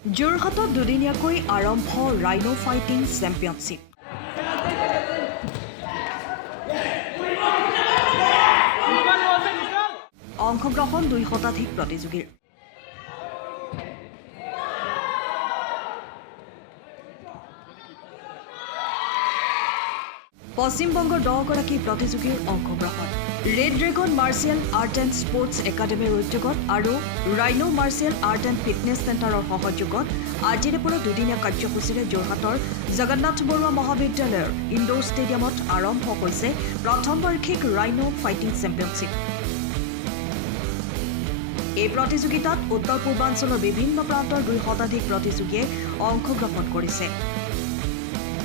যোৰহাটত দুদিনীয়াকৈ আৰম্ভ ৰাইনো ফাইটিং চেম্পিয়নশ্বিপ। অংশগ্ৰহণ 2 শতাধিক প্ৰতিযোগীৰ। পশ্চিমবংগৰ 10 গৰাকী প্ৰতিযোগীৰ অংশগ্ৰহণ। Red dragon martial art and sports একাডেমীৰ উদ্যোগত আৰু rhino martial art and fitness চেণ্টাৰৰ সহযোগত আজিৰে পৰা দুদিনীয়া কাৰ্যসূচীৰে যোৰহাটৰ জগন্নাথ বৰুৱা মহাবিদ্যালয়ৰ ইনডোৰ ষ্টেডিয়ামত আৰম্ভ হৈছে প্ৰথম বাৰ্ষিক ৰাইনো ফাইটিং চেম্পিয়নশ্বিপ। এই প্ৰতিযোগিতাত উত্তৰ পূৰ্বাঞ্চলৰ বিভিন্ন প্ৰান্তৰ 2 শতাধিক প্ৰতিযোগীয়ে অংশগ্ৰহণ কৰিছে।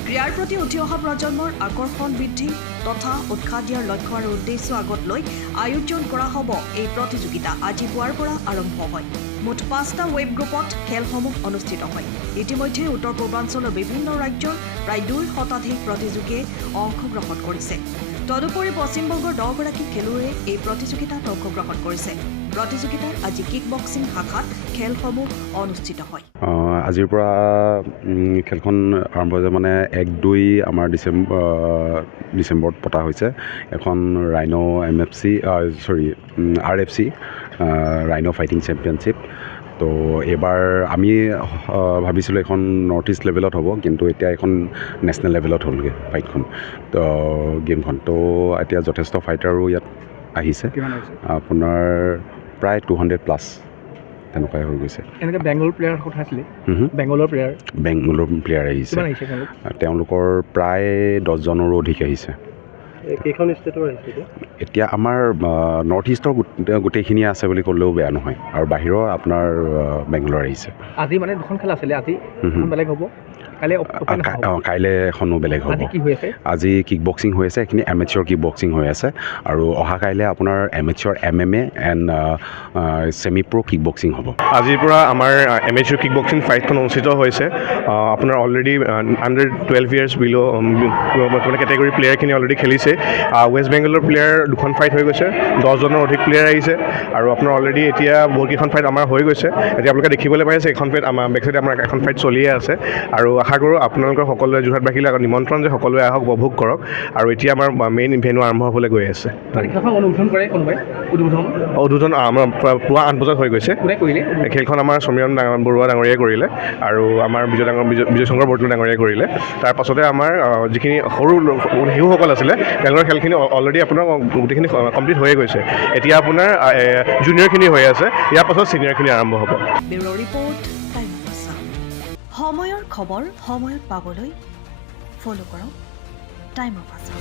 ক্ৰীড়াৰ প্ৰতি উঠি অহা প্ৰজন্মৰ আকৰ্ষণ বৃদ্ধি তথা উৎসাহ দিয়াৰ লক্ষ্য আৰু উদ্দেশ্য আগত লৈ আয়োজন কৰা হ'ব এই প্ৰতিযোগিতা। আজি পুৱাৰ পৰা আৰম্ভ হয়। মুঠ 5টা ৱেব গ্ৰুপত খেলসমূহ অনুষ্ঠিত হয়। ইতিমধ্যে উত্তৰ পূৰ্বাঞ্চলৰ বিভিন্ন ৰাজ্যৰ প্ৰায় 2 শতাধিক প্ৰতিযোগীয়ে অংশগ্ৰহণ কৰিছে। তদুপৰি পশ্চিমবংগৰ 10 গৰাকী খেলুৱৈয়ে এই প্ৰতিযোগিতাত অংশগ্ৰহণ কৰিছে। প্ৰতিযোগিতাৰ আজি কিক বক্সিং শাখাত খেলসমূহ অনুষ্ঠিত হয়। আজিৰ পৰা খেলখন আৰম্ভ হৈছে মানে 1-2 আমাৰ ডিচেম্বৰত পতা হৈছে। এখন rhino RFC rhino fighting championship. তো এইবাৰ আমি ভাবিছিলোঁ এখন নৰ্থ ইষ্ট লেভেলত হ'ব, কিন্তু এতিয়া এখন নেশ্যনেল লেভেলত হ'লগৈ ফাইটখন, তো গেমখন। তো এতিয়া যথেষ্ট ফাইটাৰো ইয়াত আহিছে, আপোনাৰ প্ৰায় 200+ তেনেকুৱাই হৈ গৈছে। এনেকৈ বেংগলৰ প্লেয়াৰ কথা আছিলে, বেংগলৰ প্লেয়াৰ আহিছে। তেওঁলোকৰ প্ৰায় 10জনৰো অধিক আহিছে। কেইখন ষ্টেটৰ আহিছে এতিয়া আমাৰ নৰ্থ ইষ্টৰ গোটেইখিনি আছে বুলি ক'লেও বেয়া নহয়, আৰু বাহিৰৰ আপোনাৰ বেংগলৰ আহিছে। আজি মানে 2খন খেল আছিলে, আজি বেলেগ হ'ব, কাইলৈ এখনো বেলেগ হ'ব। আজি কিক বক্সিং হৈ আছে, এইখিনি এমেচিয়ৰ কিক বক্সিং হৈ আছে, আৰু অহা কাইলৈ আপোনাৰ এমেচিয়ৰ MMA and semi pro' kick boxing হ'ব। আজিৰ পৰা আমাৰ এমেচিয়ৰ কিক বক্সিং ফাইটখন অনুষ্ঠিত হৈছে। আপোনাৰ অলৰেডি আণ্ডাৰ 12 ইয়াৰ্ছ বিল' কেটেগৰী প্লেয়াৰখিনি অলৰেডি খেলিছে। ৱেষ্ট বেংগলৰ প্লেয়াৰ 2খন ফাইট হৈ গৈছে, 10জনৰ অধিক প্লেয়াৰ আহিছে, আৰু আপোনাৰ অলৰেডি এতিয়া বহুতকেইখন ফাইট আমাৰ হৈ গৈছে। এতিয়া আপোনালোকে দেখিবলৈ পাইছে এখন ফাইট আমাৰ বেকচাইডে আমাৰ এখন ফাইট চলিয়ে আছে, আৰু আশা কৰোঁ আপোনালোকৰ সকলোৱে যোৰহাটবাসীলৈ নিমন্ত্ৰণ যে সকলোৱে আহক, উপভোগ কৰক। আৰু এতিয়া আমাৰ মেইন ইভেণ্টো আৰম্ভ হ'বলৈ গৈ আছে। উদ্বোধন আমাৰ পুৱা 8 বজাত হৈ গৈছে। খেলখন আমাৰ সমীৰণ বৰুৱা ডাঙৰীয়াই কৰিলে, আৰু আমাৰ বিজয় শংকৰ বৰদলৈ ডাঙৰীয়াই কৰিলে। তাৰ পাছতে আমাৰ যিখিনি সৰু শিশুসকল আছিলে তেওঁলোকৰ খেলখিনি অলৰেডি আপোনাৰ গোটেইখিনি কমপ্লিট হৈয়ে গৈছে। এতিয়া আপোনাৰ জুনিয়ৰখিনি হৈ আছে, ইয়াৰ পাছত ছিনিয়ৰখিনি আৰম্ভ হ'ব। Bureau' report, time of Assam. সময়ৰ খবৰ সময়ত পাবলৈ ফ'ল' কৰক টাইম অফ আছাম।